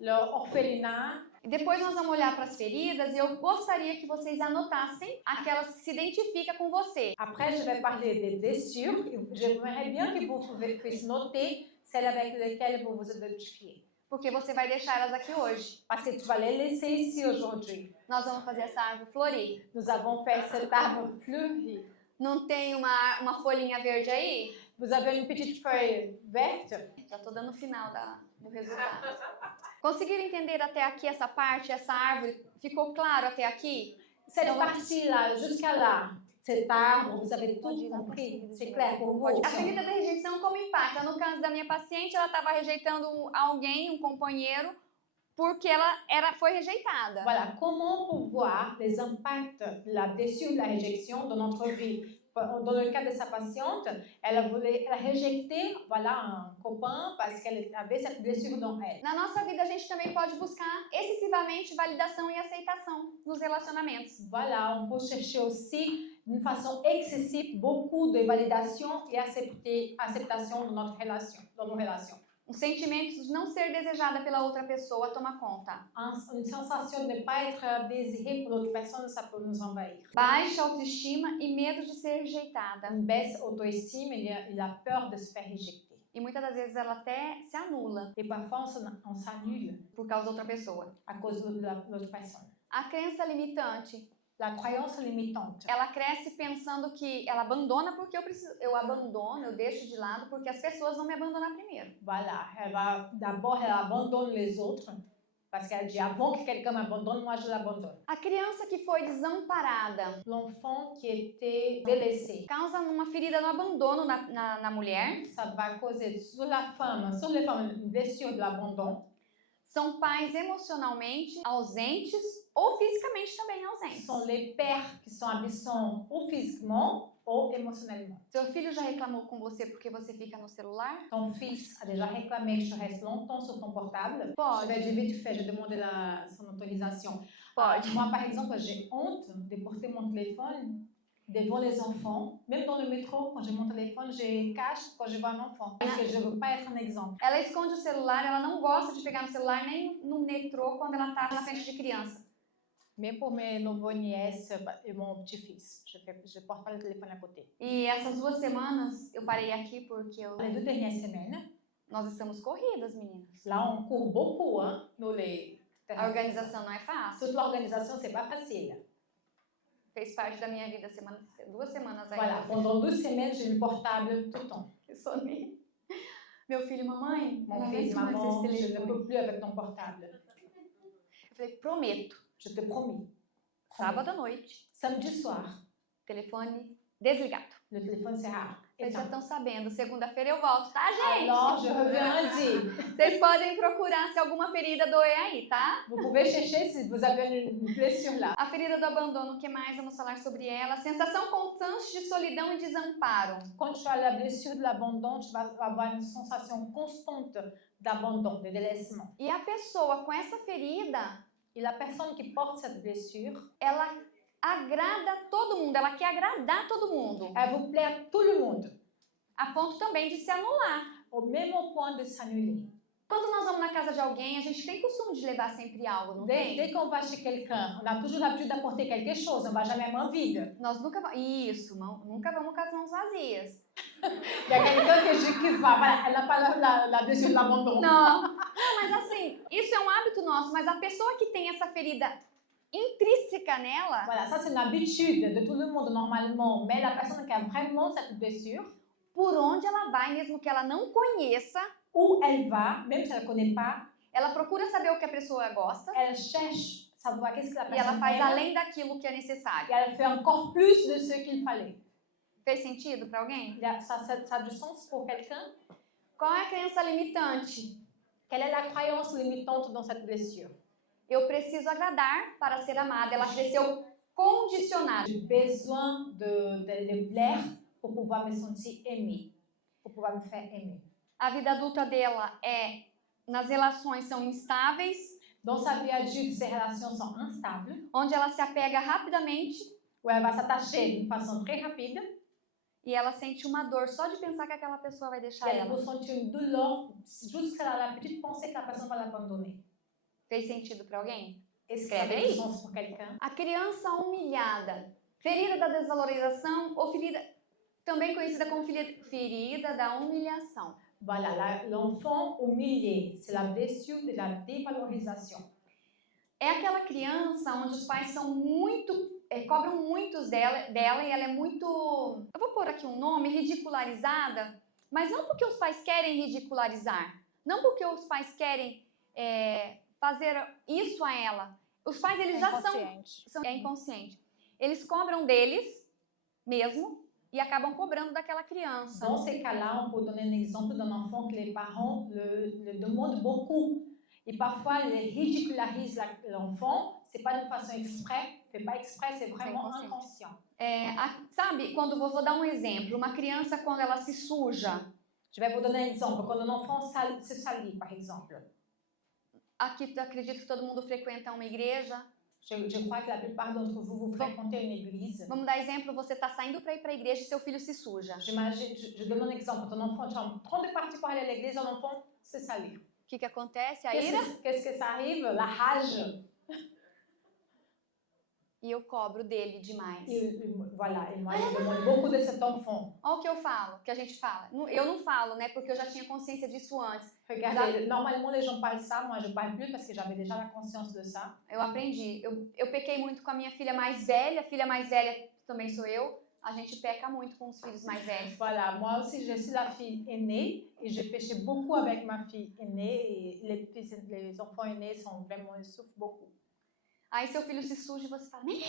l'orphelinat. E depois nós vamos olhar para as feridas e eu gostaria que vocês anotassem aquelas que se identificam com você. Après, je vais parler des blessures. J'aimerais bien que vous puissiez noter celles avec lesquelles vous vous identifiez. Porque você vai deixar elas aqui hoje. Parce que tu vas les laisser ici aujourd'hui. Nós vamos fazer essa árvore florir. Nous avons fait cet arbre fleurir. Não tem uma folhinha verde aí? Vous avez une petite feuille verte. Já tô dando o final do resultado. Conseguiram entender até aqui essa parte, essa árvore? Ficou claro até aqui? Cette partie-là, jusqu'à là, cet arbre, vous avez tout compris. C'est clair pour vous. A ferida da rejeição como impacta? No caso da minha paciente, ela estava rejeitando alguém, um companheiro, porque ela foi rejeitada. Voilà, comment pouvoir les impacts de la blessure, de la réjection dans notre vie. Dans le cas de sa patiente, elle a rejeté un copain parce qu'elle avait cette blessure dans elle. Na nossa vida, a gente também pode buscar excessivamente validação e aceitação nos relacionamentos. Voilà, on peut chercher aussi d'une façon excessive beaucoup de validation et acceptation dans nos relations. Um sentimento de não ser desejada pela outra pessoa toma conta. Une sensation de ne pas être désirée por l'autre personne, ça peut nous envahir. Baixa autoestima e medo de ser rejeitada. Une baisse auto-estime et la peur de se faire rejeter. E muitas das vezes ela até se anula. Et parfois on s'annule por causa da outra pessoa. À cause de l'autre personne. A crença limitante. La croyance limitante. Ela cresce pensando que ela abandona porque eu abandono, eu deixo de lado porque as pessoas vão me abandonar primeiro. Voilà, d'abord elle abandonne les autres parce qu'elle dit avant que quelqu'un m'abandonne, moi je l'abandonne. A criança que foi desamparada. L'enfant qui était délaissé. Causa uma ferida no abandono na mulher. Ça va causer sur les femmes une blessure de l'abandon. São pais emocionalmente ausentes ou fisicamente também ausentes. São les pères qui sont absents ou physiquement ou émotionnellement. Seu filho já reclamou com você porque você fica no celular? Ton fils a déjà réclamé que tu restes longtemps sur ton portable? Pode. Je vais dire vite fait, je demande son autorisation. Pode. Moi, par exemple, j'ai honte de porter mon téléphone devant les enfants. Même dans le métro, quand j'ai mon téléphone, je cache quand je vois un enfant. Parce que je ne veux pas être un exemple. Ela esconde o celular, ela não gosta de pegar no celular nem no metrô quando ela tá na frente de criança. Même pour mes nouveau-nièces et mon petit-fils, je porte pas le téléphone à côté. E essas 2 semanas eu parei aqui porque Les 2 dernières semaines, nós estamos corridas, meninas. Là, on court beaucoup, hein, A organização não é fácil. Toute l'organisation, c'est pas facile. Fez parte da minha vida 2 semanas aí. Voilà, pendant 2 semaines, j'ai le portable tout le temps. Eu sonhei. Meu filho, mamãe, Mon fils, maman, je ne peux plus avec ton portable. Eu falei, prometo. Je te promis. Sábado à noite. Samedi soir. Telefone desligado. Le téléphone sera Vocês já estão sabendo. Segunda-feira eu volto, tá, gente? Alors, je reviens lundi. Vocês podem procurar se alguma ferida doer aí, tá? Vous pouvez chercher si vous avez une blessure là. A ferida do abandono, o que mais? Vamos falar sobre ela. Sensação constante de solidão e desamparo. Quand tu as la blessure de l'abandon, tu vas avoir une sensation constante d'abandon, de délaissement. E a pessoa com essa ferida, et la personne qui porte cette blessure, ela agrada todo mundo, ela quer agradar todo mundo. Elle vous plaît à tout le monde. A ponto também de se anular. Au même point de s'annuler. Quando nós vamos na casa de alguém, a gente tem costume de levar sempre algo, não tem? Dès qu'on va chez quelqu'un, on a toujours l'habitude d'apporter quelque chose, on ne va jamais main vide. Nós nunca vamos. Isso, nunca vamos com as mãos vazias. Il y a quelqu'un qui va, voilà, elle n'a pas la blessure de l'abandon. Não, mas assim, isso é um hábito nosso, mas a pessoa que tem essa ferida intrínseca nela, Voilà, ça c'est une habitude de tout le monde normalement, mais la personne qui a vraiment cette blessure, por onde ela vai, mesmo que ela não conheça, où elle va, même si elle ne connaît pas, ela procura saber o que a pessoa gosta elle cherche à savoir qu'est-ce que la e ela personne faz aime, além daquilo que é et necessário. elle fait encore plus de ce qu'il fallait. Fez sentido para alguém? Ça a du sens pour quelqu'un? Qual é a crença limitante? Quelle est la croyance limitante dans cette blessure? Eu preciso agradar para ser amada. Ela cresceu condicionada. J'ai besoin de plaire pour pouvoir me sentir aimée, pour pouvoir me faire aimer. A vida adulta dela nas relações são instáveis, Dans sa vie adulte, ses relations sont instables, onde ela se apega rapidamente où elle va s'attacher d'une façon très rapide, e ela sente uma dor só de pensar que aquela pessoa vai deixar et elle ela. ressent une douleur jusqu'à la petite pensée que la personne va l'abandonner. Fez sentido para alguém? Est-ce que ça Escreve fait du aí. sens pour quelqu'un? A criança humilhada, ferida da desvalorização ou ferida também conhecida como ferida da humilhação. Voilà, l'enfant humilié, c'est la blessure de la dévalorisation. É aquela criança onde os pais são cobram muitos dela e ela é muito, eu vou pôr aqui um nome, ridicularizada, mas não porque os pais querem ridicularizar, não porque os pais querem fazer isso a ela. Os pais, eles já são inconsciente. Eles cobram deles mesmo e acabam cobrando daquela criança. Dans ces cas-là, on peut donner un exemple d'un enfant que les parents le demandent beaucoup. Et parfois, ils ridicularisent l'enfant. Ce n'est pas d'une façon exprès, fait pas exprès, c'est vraiment inconscient. Sabe, quando vou dar um exemplo, uma criança quando ela se suja. Je vais vous donner un exemple. Quand un enfant se salit, par exemple. Aqui acredito que todo mundo frequenta uma igreja. Je crois que la plupart d'entre vous fréquentez une église. Vamos dar exemplo, você está saindo para ir para a igreja e seu filho se suja. Je donne un exemple. Ton enfant, tu es en train de partir pour aller à l'église, un enfant se salit. O que acontece? A ira? Qu'est-ce que ça arrive? La rage. E eu cobro dele demais. Voilà, et moi je demande beaucoup de cet enfant. Olha o que eu falo, que a gente fala. Eu não falo, né, porque eu já tinha consciência disso antes. Regardez, normalement les gens parlent ça, moi je parle plus parce que j'avais déjà la conscience de ça. Eu aprendi. Eu pequei muito com a minha filha mais velha também sou eu. A gente peca muito com os filhos mais velhos. Voilà, moi aussi je suis la fille aînée et je péchais beaucoup avec ma fille aînée et les enfants aînés sont vraiment, ils souffrent beaucoup. Aí seu filho se suja e você fala, menino!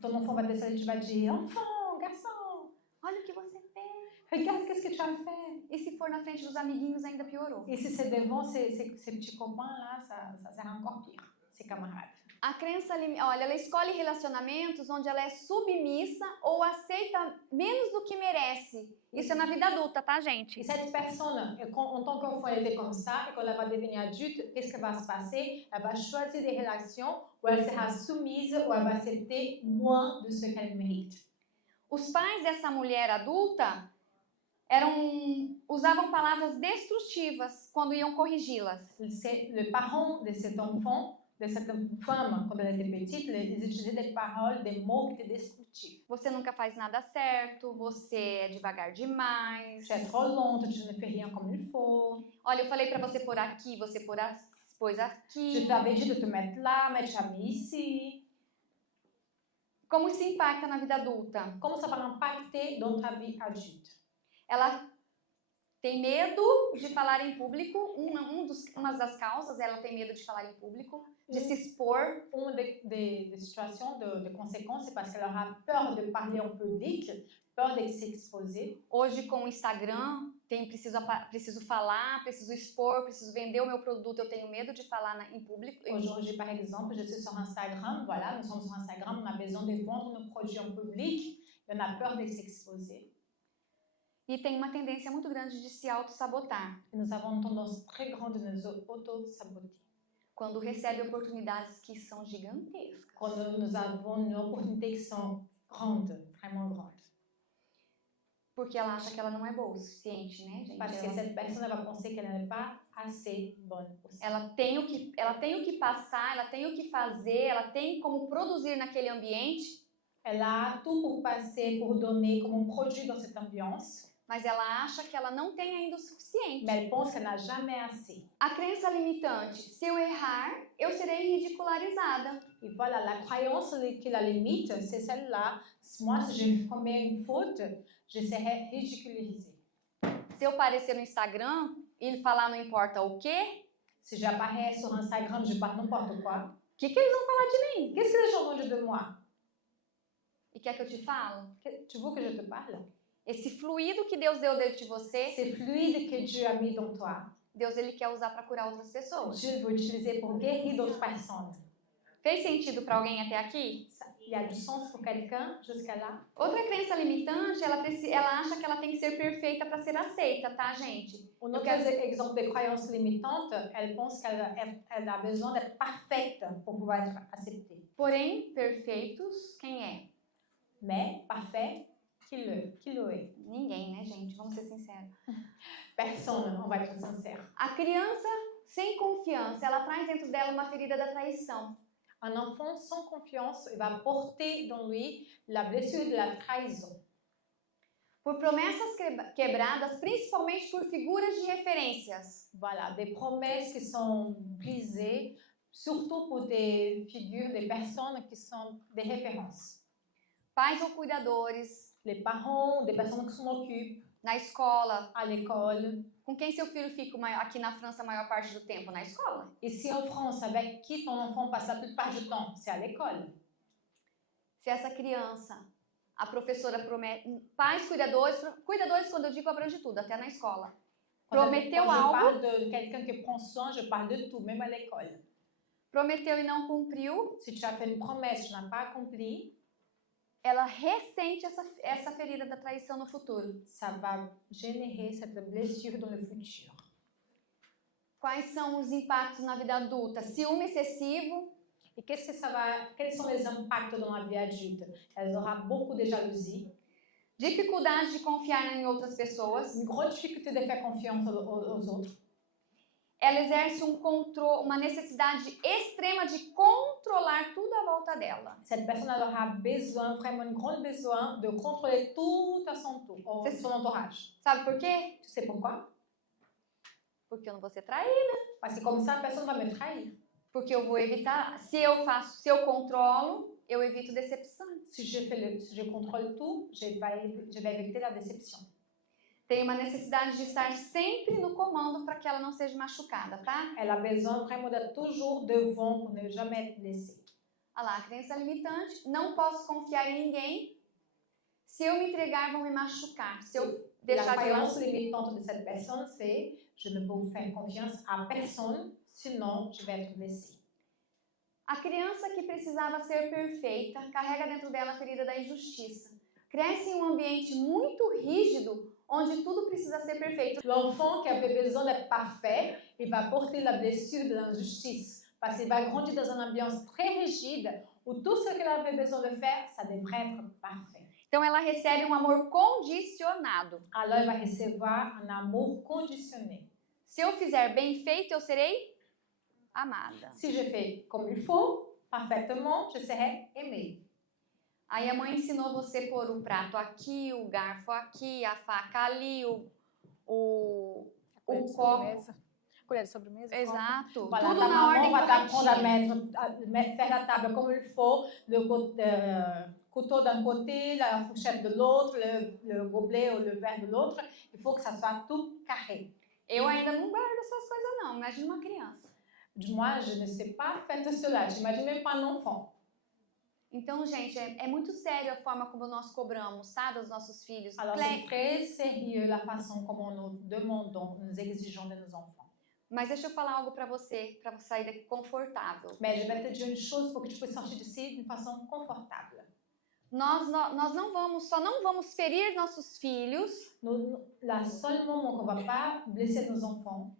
Ton enfant va descendre, tu vas dire, enfant, garçon, olha o que você fez. Regarde qu'est-ce que tu as fait. E se for na frente dos amiguinhos ainda piorou. Et si c'est devant ces petits copains là, ça sert encore pire, ces camarades. A crença, olha, ela escolhe relacionamentos onde ela é submissa ou aceita menos do que merece. Isso é na vida adulta, tá, gente? Et cette personne, en tant qu'enfant, elle est comme ça, et quand elle va devenir adulte, qu'est-ce qui va se passer? Elle va choisir des relations où elle sera soumise, où elle va accepter moins de ce qu'elle mérite. Os pais dessa mulher adulta usavam palavras destrutivas quando iam corrigi-las. Le parent de cet enfant, de cette femme, quand elle était petite, ils utilisaient des paroles, des mots qui étaient destructifs. Você nunca faz nada certo, você é devagar demais. Tu es trop lente, tu ne fais rien comme il faut. Olha, eu falei pra você pôr aqui, você pôs aqui. Je t'avais dit de te mettre là, mais tu as mis ici. Como isso impacta na vida adulta? Como ça va impacter dans ta vie adulte? Ela tem medo de falar em público. Uma das causas, ela tem medo de falar em público, de se expor. Une des situations de conséquences, c'est parce qu'elle aura peur de parler en public, peur de s'exposer. Hoje, com o Instagram, preciso falar, preciso expor, preciso vender o meu produto, eu tenho medo de falar em público. Aujourd'hui, par exemple, je suis sur Instagram, voilà, nous sommes sur Instagram, on a besoin de vendre nos produits en public, et on a peur de s'exposer. E tem uma tendência muito grande de se auto-sabotar. Nous avons une tendance très grande de nous auto-saboter. Quando recebe oportunidades que são gigantescas. Quando nous avons une opportunité qui sont grandes, vraiment grandes. Porque ela acha que ela não é boa o suficiente, né, gente? Parce que cette personne va penser qu'elle n'est pas assez bonne aussi. Ela tem o que passar, ela tem o que fazer, ela tem como produzir naquele ambiente, Elle a tout pour passer, pour donner comme un produit dans cette ambiance, mas ela acha que ela não tem ainda o suficiente. mais elle pense qu'elle n'a jamais assez. A crença limitante, se eu errar, eu serei ridicularizada. Et voilà, la croyance qui la limite, c'est celle-là. Moi, si je commets une faute, je serai ridiculisée. Se eu aparecer no Instagram e falar não importa o quê, Si j'apparais sur Instagram, je parle n'importe quoi, o que eles vão falar de mim? qu'est-ce que les gens vont dire de moi? E quer que eu te falo? Tu veux que je te parle? Esse fluido que Deus deu dentro de você, C'est fluide que Dieu a mis dans toi. Deus ele quer usar para curar outras pessoas. Dieu veut utiliser pour guérir d'autres personnes. Fez sentido para alguém até aqui? Il y a du sens pour quelqu'un jusqu'à là. Outra crença limitante, ela acha que ela tem que ser perfeita para ser aceita, tá, gente? Un autre exemple de croyance limitante, elle pense qu'elle a besoin d'être parfaite pour pouvoir être acceptée. Porém, perfeitos, quem é? Mais parfait, qui le est? Ninguém, né, gente? Vamos ser sinceros. Personne, on va être sincère. A criança sem confiança, ela traz dentro dela uma ferida da traição. Un enfant sans confiance va porter dans lui la blessure de la trahison. Por promessas quebradas, principalmente por figuras de referências. Voilà, des promesses qui sont brisées, surtout pour des figures, des personnes qui sont des références. Pais ou cuidadores, Les parents, des personnes qui s'en occupent, na escola. à l'école. Com quem seu filho fica aqui na França a maior parte do tempo? Na escola. Ici en France, avec qui ton enfant passe la plupart du temps? C'est à l'école. Se essa criança, a professora promete, pais, cuidadores quando eu digo abrange tudo, até na escola. Prometeu Quand je algo, parle de quelqu'un qui prend soin, je parle de tout, même à l'école. prometeu e não cumpriu, Si tu as fait une promesse, tu n'as pas accompli, ela ressente essa ferida da traição no futuro. ça va générer cette blessure dans le futur. Quais são os impactos na vida adulta? Ciúme excessivo, Et qu'est-ce que ça va, quels sont les impacts dans la vie adulte? Elle aura beaucoup de jalousie, dificuldade de confiar em outras pessoas, une grande difficulté de faire confiance aux autres. ela exerce uma necessidade extrema de controlar tudo à volta dela. Cette personne elle aura besoin, vraiment un grand besoin de contrôler tout à son entourage. Sabe por quê? Tu sais pourquoi? Porque eu não vou ser traída. Parce que comme ça, personne ne va me trahir. Porque eu vou evitar, se eu controlo, eu evito decepção. Si je contrôle tout, je vais éviter la déception. Tem uma necessidade de estar sempre no comando para que ela não seja machucada, tá? Elle a besoin vraiment d'être toujours devant pour ne jamais être blessée. Olha lá, crença limitante, não posso confiar em ninguém. Se eu me entregar, vão me machucar. Se eu La deixar de croyance lado, limitante de cette personne, c'est je ne peux vous faire confiance à personne, sinon je vais être blessée. a criança que precisava ser perfeita carrega dentro dela a ferida da injustiça. Cresce em um ambiente muito rígido, onde tudo precisa ser perfeito. L'enfant qui avait besoin d'être parfait, il va porter la blessure de l'injustice parce qu'il va grandir dans une ambiance très rigide où tout ce qu'il avait besoin de faire, ça devrait être parfait. Então ela recebe um amor condicionado. Alors il va recevoir un amour conditionné. Se eu fizer bem feito, eu serei amada. Si je fais comme il faut, parfaitement, je serai aimée. Aí a mãe ensinou você a pôr o prato aqui, o garfo aqui, a faca ali, o copo. Colher de sobremesa. Exato. Voilà, Tudo ta na ordem maman va t'apprendre corretinha. faire la table comme il faut, le couteau d'un côté, la fourchette de l'autre, le gobelet ou le verre de l'autre. Il faut que ça soit tout carré. Eu ainda não guardo essas coisas não, imagina uma criança. Moi, je ne sais pas faire tout cela. J'imagine même pas un enfant. Então, gente, é muito sério a forma como nós cobramos, sabe, os nossos filhos. Alors, c'est très sérieux la façon comment nous demandons, nous exigeons de nos enfants. Mas deixa eu falar algo pra você sair daqui confortável. Mais je vais te dire une chose pour que tu puisses sortir d'ici d'une façon confortable. Nós não vamos ferir nossos filhos. La seule moment qu'on va pas blesser nos enfants,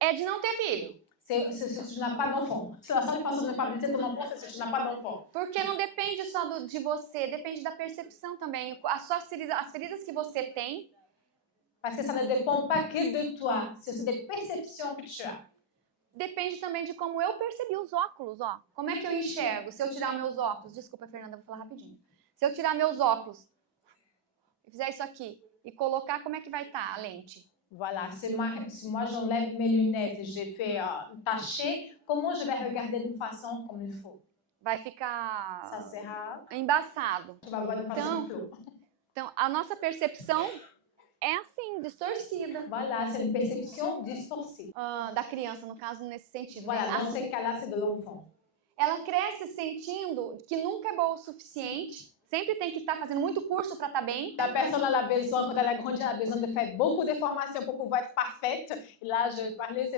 É de não ter filho. se tu n'as pas d'enfant. C'est la seule façon de ne pas blesser ton enfant, c'est si tu n'as pas d'enfant. Porque não depende só de você, depende da percepção também. As feridas que você tem, Parce que ça ne dépend pas que de toi, c'est aussi des perceptions que tu as. depende também de como eu percebi os óculos, ó. Como é que eu enxergo? Se eu tirar meus óculos, desculpa, Fernanda, eu vou falar rapidinho. Se eu tirar meus óculos e fizer isso aqui e colocar, como é que vai estar a lente? Voilà, si moi j'enlève mes lunettes et j'ai fait tacher, comment je vais regarder d'une façon comme il faut? Vai ficar Ça sera, embaçado. tu vas voir de façon floue. Então, a nossa percepção é assim, distorcida. Voilà, c'est une perception distorsive. Da criança, no caso, nesse sentido. Voilà, dans ce cas-là, c'est de l'enfant. Ela cresce sentindo que nunca é boa o suficiente, sempre tem que estar fazendo muito curso para estar bem. La personne elle a besoin, quand elle a grandi, elle a besoin de faire beaucoup de formations pour pouvoir être parfaite. Et là, je parlais,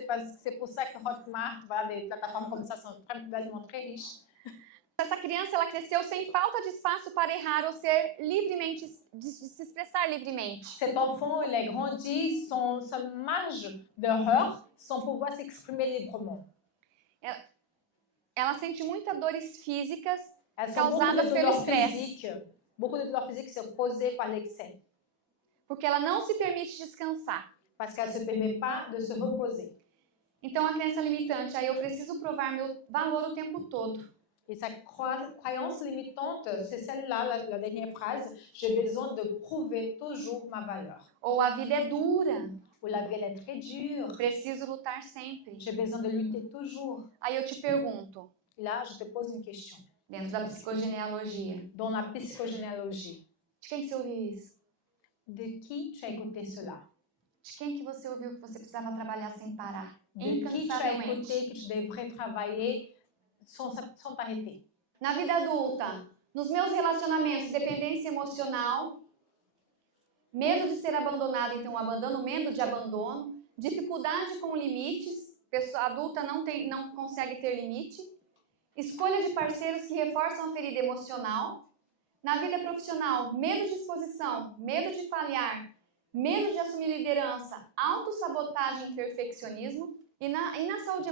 c'est pour ça que Hotmart, voilà, des plateformes comme ça sont vraiment très riches. Essa criança, ela cresceu sem falta de espaço para errar ou ser livremente, de se expressar livremente. Cet enfant, il a grandi sans marge d'erreur, sans pouvoir s'exprimer librement. Ela sente muitas dores físicas Elle sent causadas pelo estresse, beaucoup de douleurs physiques sont causées par l'excès, porque ela não se permite descansar. parce qu'elle ne se permet pas de se reposer. Então, a crença limitante, aí eu preciso provar meu valor o tempo todo. Et sa croyance limitante, c'est celle-là, la dernière phrase, j'ai besoin de prouver toujours ma valeur. Ou a vida é dura, Ou la vie, elle est très dure, preciso lutar sempre. j'ai besoin de lutter toujours. Aí eu te pergunto, Là, je te pose une question. dentro da psicogenealogia, Dans la psychogénéalogie, de quem que você ouviu isso? de qui tu as écouté cela? De quem que você ouviu que você precisava trabalhar sem parar? De qui tu as Incansavelmente. écouté que tu devrais travailler sans t'arrêter? Na vida adulta, nos meus relacionamentos, dependência emocional, medo de ser abandonada, então abandono, medo de abandono, dificuldade com limites, pessoa adulta não consegue ter limite, escolha de parceiros que reforçam a ferida emocional. Na vida profissional, medo de exposição, medo de falhar, medo de assumir liderança, autossabotagem e perfeccionismo. E na saúde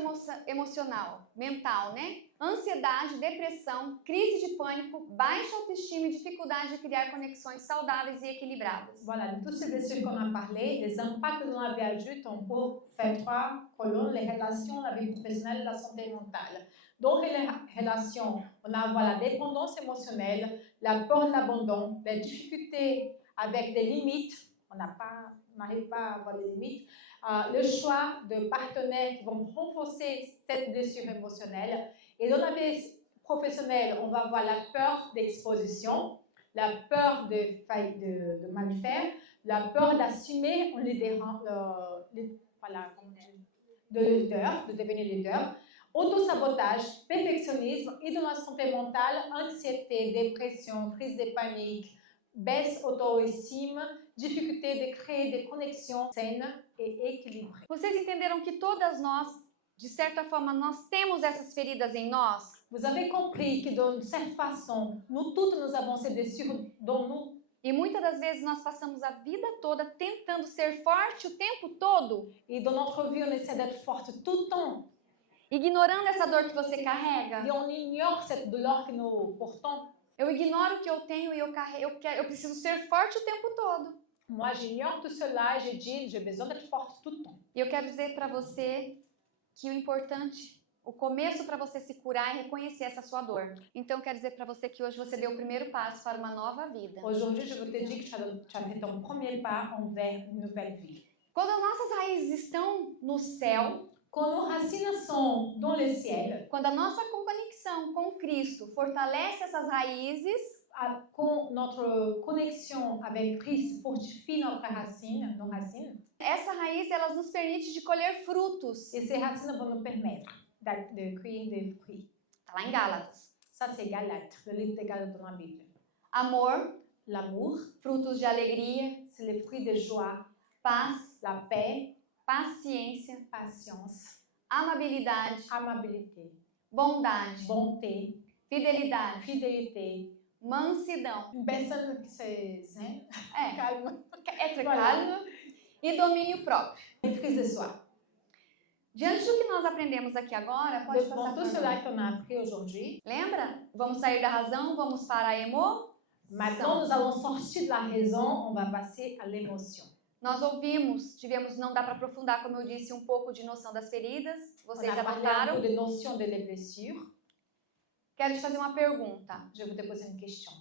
emocional, mental, né? Ansiedade, depressão, crise de pânico, baixa autoestima e dificuldade de criar conexões saudáveis e equilibradas. Voilà, de tous ces blessures qu'on a parlé, les impacts dans la vie adulte ont pour faire 3 colonnes, les relations, la vie professionnelle et la santé mentale. Dans les relations, on a la dépendance émotionnelle, la peur de l'abandon, les difficultés avec des limites, on n'arrive pas à avoir des limites, le choix de partenaires qui vont renforcer cette blessure émotionnelle. Et dans la vie professionnelle, on va avoir la peur d'exposition, la peur de mal faire, la peur d'assumer en lidérant, de leader, de devenir leader, autosabotage, perfectionnisme et dans la santé mentale, anxiété, dépression, crise de panique, baisse auto-estime, dificuldade de criar des conexões saines e equilibrées. Vocês entenderam que todas nós, de certa forma, nós temos essas feridas em nós? Vous avez compris que, de certaine façon, nous toutes nous avons ces blessures dans nous. E muitas das vezes nós passamos a vida toda tentando ser forte o tempo todo, Et dans notre vie, on essaie d'être forte tout le temps. ignorando essa dor que você carrega. Et on ignore cette douleur que nous portons. Eu ignoro o que eu tenho e eu preciso ser forte o tempo todo. Moi, j'ignore tout cela et je dis, j'ai besoin d'être forte tout le temps. E eu quero dizer para você que o importante, o começo para você se curar é reconhecer essa sua dor. Então, eu quero dizer para você que hoje você deu o primeiro passo para uma nova vida. Aujourd'hui, je veux te dire que tu as fait ton premier pas envers une nouvelle vie. Quando as nossas raízes estão no céu, Quand nos racines sont dans le ciel, quando a nossa conexão com Cristo fortalece essas raízes, quand notre connexion avec Christ fortifie nos racines, essa raiz elas nos permite de colher frutos. et ces racines vont nous permettre de cueillir des fruits. Está lá em Gálatas. Ça, c'est Galates, le livre de Galates dans la Bible. Amor, L'amour, frutos de alegria, c'est les fruits de joie, paz, la paix, paciência, patience, amabilidade, amabilité, bondade, bonté, fidelidade, fidélité. mansidão, Une personne qui c'est zen, é, calme, calmo e domínio próprio. maîtrise de soi. Diante do que nós aprendemos aqui agora, pode Devant passar tout por cela mim. qu'on a appris aujourd'hui, Lembra? Vamos sair da razão, vamos para a emoção. maintenant nous allons sortir de la raison, on va passer à l'émotion. Nós tivemos, não dá para aprofundar, como eu disse, um pouco de noção das feridas. On Vocês a parlé un adotaram. peu des notions des blessures. Quero te fazer uma pergunta. Je vais te poser une question.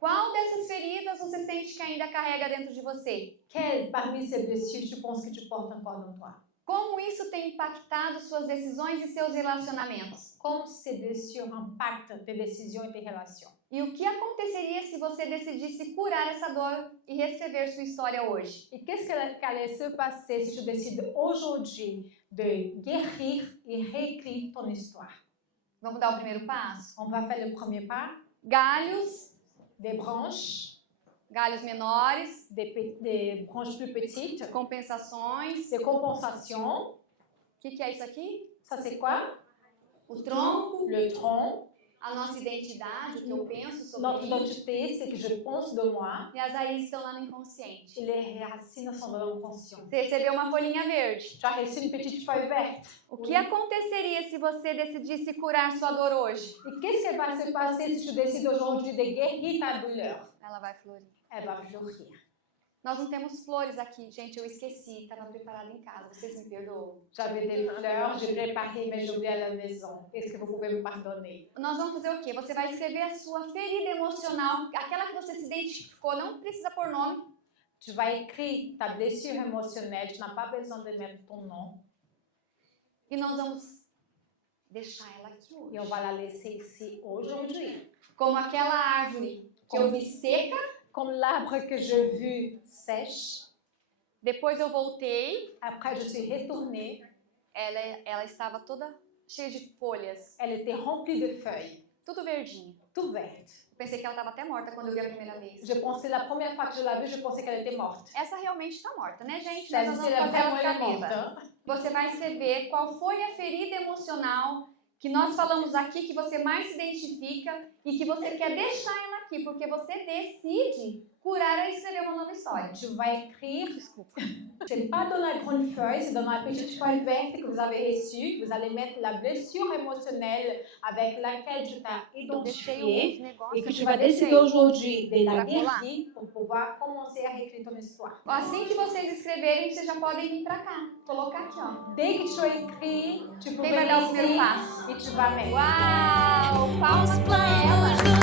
Qual dessas feridas você sente que ainda carrega dentro de você? Quelle parmi ces blessures tu penses que tu portes encore dans toi? Como isso tem impactado suas decisões e seus relacionamentos? Comment ces blessures impactent tes décisions et tes relations? E o que aconteceria se você decidisse curar essa dor e reescrever sua história hoje? Et qu'est-ce qui allait se passer si tu décides aujourd'hui de guérir et réécrire ton histoire? Vamos dar o primeiro passo? On va faire le premier pas. Galhos, Des branches, galhos menores, des branches plus petites, compensações. des compensations. O que é isso aqui? Ça, c'est quoi? O tronco, Le tronc. a nossa identidade, o que eu penso sobre Notre mim. identité, c'est que je pense de moi. E as raízes estão lá no inconsciente. Et les racines sont dans l'inconscient. Você recebeu uma folhinha verde. Tu as reçu une petite feuille verte. O que aconteceria se você decidisse curar sua dor hoje? Et qu'est-ce qui va se passer si tu décides aujourd'hui de guérir ta douleur? Ela vai florir. Elle va fleurir. Nós não temos flores aqui, gente, eu esqueci, estava preparada em casa, vocês me perdoam? J'avais des fleurs, j'ai préparé, mais j'ai oublié à la maison. Est-ce que vous pouvez me pardonner? Nós vamos fazer o quê? Você vai escrever a sua ferida emocional, aquela que você se identificou, não precisa pôr nome. Tu vas écrire ta blessure émotionnelle, tu n'as pas besoin de mettre ton nom. E nós vamos deixar ela aqui hoje. Et on va la laisser ici aujourd'hui. Como aquela árvore que eu vi seca, Comme l'arbre que j'ai vu sèche. depois eu voltei, Après, je suis retournée. ela estava toda cheia de folhas, Elle était remplie de feuilles, tudo verdinho. tout verte. Eu pensei que ela estava até morta quando eu vi a primeira vez. Je pensais, la première fois que je l'ai vue, je pensais qu'elle était morte. Essa realmente está morta, né, gente? Celle-ci, Nós elle a vamos fazer ela vraiment ficar viva. morte. Você vai escrever qual foi a ferida emocional que nós falamos aqui, que você mais se identifica e que você quer deixar ela aqui, porque você decide curar e escrever uma nova história. Tu vas écrire, c'est pas dans la grande feuille, c'est dans la petite feuille verte que vous avez reçue. Vous allez mettre la blessure émotionnelle avec laquelle tu t'as Eu deixei identifié uns negócios et que tu aqui, vas eu deixei. décider aujourd'hui de la Pra colar. guérir pour pouvoir commencer à réécrire ton histoire. Assim que vocês escreverem, vocês já podem vir pra cá. Colocar aqui, ó. Dès que tu as écrit, tu peux Quem vai dar o venir primeiro ici passo? et tu vas mettre. Uau! Palmas Os pra ela! planos do